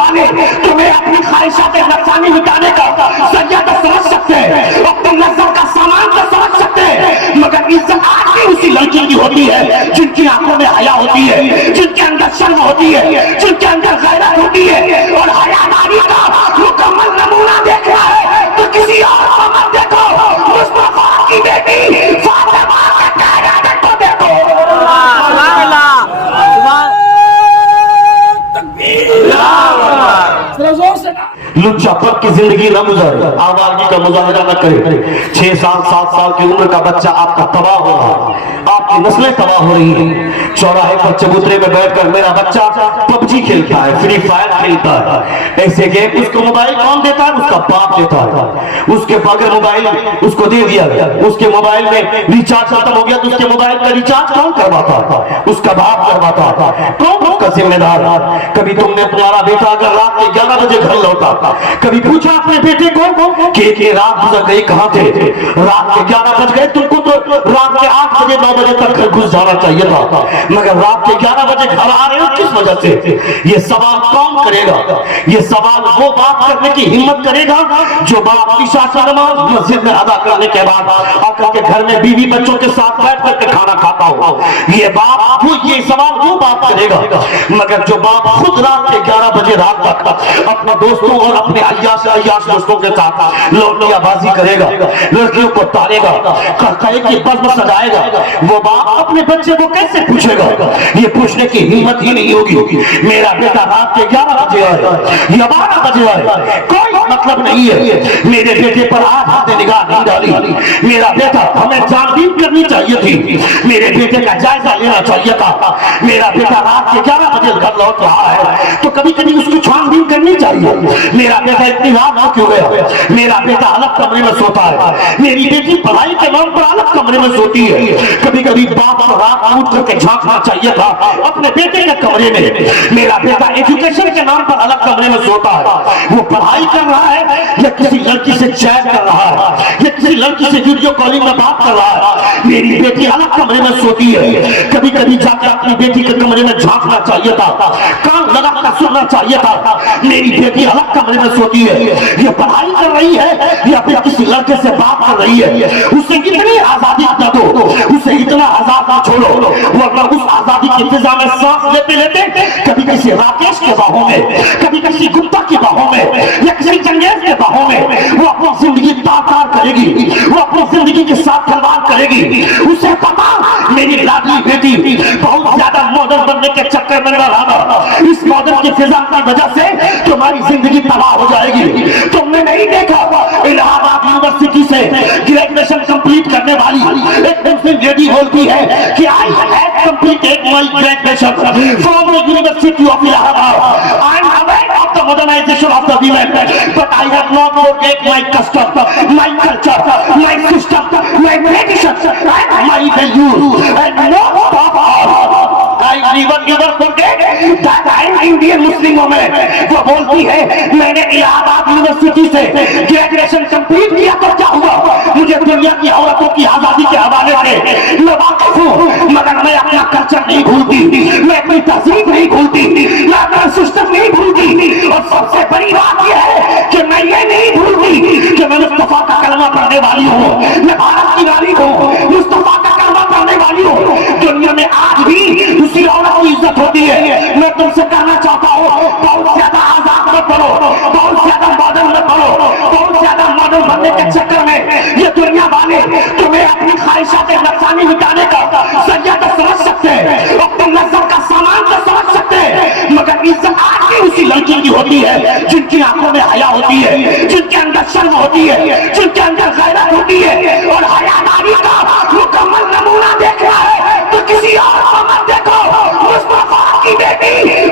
والے تمہیں اپنی خواہشات نفسانی مٹانے کا ذریعہ تو سمجھ سکتے ہیں، اپنے لذت کا سامان تو سمجھ سکتے ہیں، مگر عزت آج بھی اسی لڑکی کی ہوتی ہے جن کی آنکھوں میں حیا ہوتی ہے، جن کے اندر شرم ہوتی ہے، جن کے اندر غیرت ہوتی ہے، اور حیاداری کا مکمل نمونہ دیکھنا ہے تو کسی اور کو مت دیکھو، مصطفیٰ کی بیٹی فاطمہ کے قیادت کو دیکھو۔ لچا پٹ کی زندگی نہ گزارے، آوارگی کا مظاہرہ نہ کرے، 6 سال 7 سال کی عمر کا بچہ آپ کا تباہ ہو رہا، آپ کی نسلیں تباہ ہو رہی ہیں۔ چوراہے پر چبوترے میں بیٹھ کر میرا بچہ پب جی کھیلتا ہے، فری فائر کھیلتا ہے، ایسے گیم اس کو موبائل کون دیتا ہے؟ اس کا باپ دیتا ہے۔ اس کے بغیر موبائل اس کو دے دیا گیا، اس کے موبائل میں ریچارج ختم ہو گیا تو اس کے موبائل کا ریچارج کون کرواتا تھا؟ اس کا باپ کرواتا تھا۔ کون اس کا ذمہ دار؟ کبھی تم نے تمہارا بیٹا اگر رات کے 11 بجے گھر لوٹا، کبھی پوچھا اپنے بیٹے کو کہ یہ رات گزر گئی کہاں تھے؟ رات کے 11 بج گئے، تم کو تو رات کے 8 بجے 9 بجے تک گھر گھس جانا چاہیے تھا، مگر رات کے 11 بجے گھر آ رہے ہو کس وجہ سے؟ یہ سوال کون کرے گا؟ یہ سوال وہ بات کرنے کی ہمت کرے گا جو باپ عشاء کی نماز مسجد میں ادا کرنے کے بعد آ کر کے گھر میں بیوی بچوں کے ساتھ بیٹھ کر کے کھانا کھاتا ہو؟ یہ باپ یہ سوال وہ باپ کرے گا، مگر جو باپ خود رات کے 11 بجے رات تک اپنے دوستوں اور اپنے عیاش دوستوں کے ساتھ لوٹیا بازی کرے گا، لڑکیوں کو تارے گا، قہقہے کی بزم سجائے گا، وہ باپ اپنے بچے کو کیسے پوچھے گا؟ یہ پوچھنے کی ہمت ہی نہیں ہوگی میرا بیٹا رات کے 11 بجے آئے یا 12 بجے آئے، کوئی مطلب نہیں ہے۔ میرے بیٹے پر آج ہم نے نگاہ نہیں ڈالی، میرا بیٹا ہمیں جان بین کرنی چاہیے تھی، میرے بیٹے کا جائزہ لینا چاہیے تھا۔ میرا بیٹا رات کے 11 بجے گھر لوٹ رہا ہے تو کبھی کبھی اس کی چھان بین کرنی چاہیے۔ میرا بیٹا اتنی رات ہو کیوں گیا؟ میرا بیٹا الگ کمرے میں سوتا ہے، میری بیٹی پڑھائی کے نام پر الگ کمرے میں سوتی ہے۔ کبھی کبھی باپ کو رات اٹھ کر کے جھانکنا چاہیے تھا اپنے بیٹے کے کمرے میں۔ میرا بیٹا ایجوکیشن کے نام پر الگ کمرے میں سوتا ہے، وہ پڑھائی کر رہا ہے یا کسی لڑکی سے چیٹ کر رہا ہے یا کسی لڑکی سے ویڈیو کالنگ میں بات کر رہا ہے۔ میری بیٹی الگ کمرے میں سوتی ہے، کبھی کبھی جا کے اپنی بیٹی کے کمرے میں جھانکنا چاہیے تھا، کان لگا کر سننا چاہیے تھا۔ میری بیٹی الگ کمرے میں سوتی ہے، یہ پڑھائی کر رہی ہے یا پھر کسی لڑکے سے بات کر رہی ہے، اسے اتنی آزادی نہ دو، اسے اتنا آزاد نہ چھوڑو، ورنہ اس آزادی کی فضا میں سانس لیتے لیتے کبھی کسی راکیش کے باہوں میں، کبھی کسی گپتا کی باہوں میں یا کسی چنگیز کے باہوں میں وہ اپنی زندگی تار کرے گی، وہ اپنی زندگی کے ساتھ کھلواڑ کرے گی۔ اسے پتا میری لاڈلی بیٹی بہت زیادہ ماڈرن بننے کے چکر میں نہ رہنا، اس ماڈرن کی فضا کی وجہ سے تمہاری زندگی تباہ ہو جائے گی۔ تم نے نہیں دیکھا الہ آباد یونیورسٹی سے گریجویشن کمپلیٹ کرنے والی ایک مسلم لیڈی بولتی ہے کہ I have completed my graduation from the University of Allahabad. I am aware of the modernization of the women, but I have not forget my custom, my culture, my system, my traditions, and my values, and most of all, I never forget that I am Indian Muslim woman. وہ بولتی ہے میں نے الہ آباد university سے graduation complete کیا تو کیا ہوا؟ مجھے دنیا کی عورتوں کی آزادی کے حوالے سے میں واقف ہوں، مگر میں اپنا کلچر نہیں بھولتی، میں اپنی تہذیب نہیں بھولتی، میں اپنا سسٹم نہیں بھولتی، اور سب سے بڑی بات یہ ہے کہ میں یہ نہیں بھولتی کہ میں مصطفیٰ کا کلمہ پڑھنے والی ہوں، میں بھارت کی ناری ہوں، مصطفیٰ کا کلمہ پڑھنے والی ہوں۔ دنیا میں آج بھی اسی عورت کی عزت ہوتی ہے۔ میں تم سے کہنا چاہتا ہوں بہت زیادہ آزاد مت بنو، بہت زیادہ ماڈرن مت بنو، بہت زیادہ ماڈرن بننے کے چکر میں یہ دنیا والے تمہیں اپنی خواہشات نفسانی مٹانے کا ذریعہ تو سمجھ سکتے ہیں، اپنے لذت کا سامان تو سمجھ سکتے ہیں، مگر عزت آج بھی اسی لڑکی کی ہوتی ہے جن کی آنکھوں میں حیا ہوتی ہے، جن کے اندر شرم ہوتی ہے، جن کے اندر غیرت ہوتی ہے، اور حیاداری کا مکمل نمونہ دیکھنا ہے تو کسی اور کو مت دیکھو، مصطفیٰ کی بیٹی